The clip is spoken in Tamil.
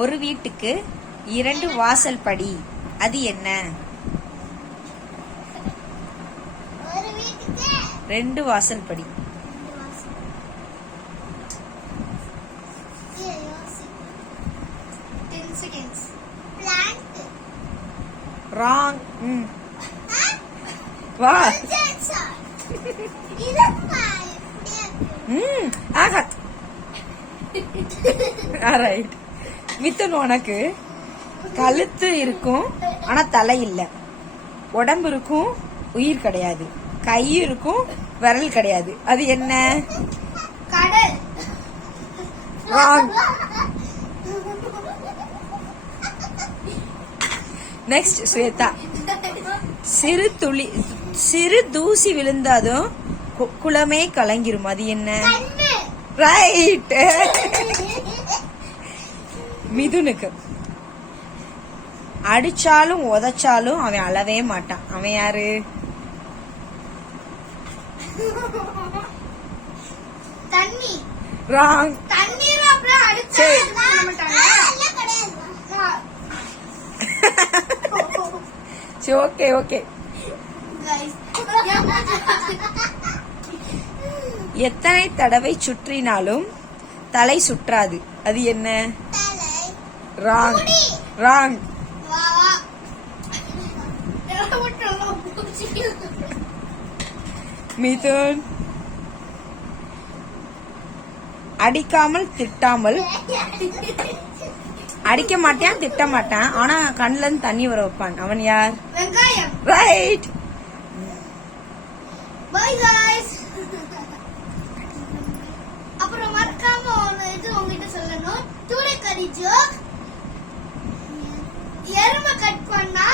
ஒரு வீட்டுக்கு 2 வாசல் படி, அது என்ன? 2 வாசல் படி. ராங். வா. ரைட். மிதுன், உனக்கு கழுத்து இருக்கும் ஆனா தலை இல்ல, உடம்பு இருக்கும் உயிர் கிடையாது, கை இருக்கும் விரல் கிடையாது, அது என்ன? கடல். ராங். நெக்ஸ்ட் ஸ்வேதா. சிறு தூசி விழுந்தாதும் குளமே கலங்கிரும், அது என்ன? ரைட். மிதுனுக்கு அடிச்சாலும் உதைச்சாலும் அவன் அழவே மாட்டான், அவன் யாரு? தண்ணி. ராங். தண்ணீர் அப்புறம் அடிச்சா ஓகே ஓகே. எத்தனை தடவை சுற்றினாலும் தலை சுற்றாது, அது என்ன? ராங். ராங். மிதுன், அடிக்காமல் திட்டாமல், அடிக்க மாட்டான் திட்ட மாட்டான் ஆனா கண்ணுல இருந்து தண்ணி வர வைப்பான், அவன் யார்? வெங்காயம். ரைட். By guys. அப்புறம் மறக்காம இது உங்ககிட்ட சொல்லணும், தூரக்கறி ஜோக். எருமை கட் பண்ணா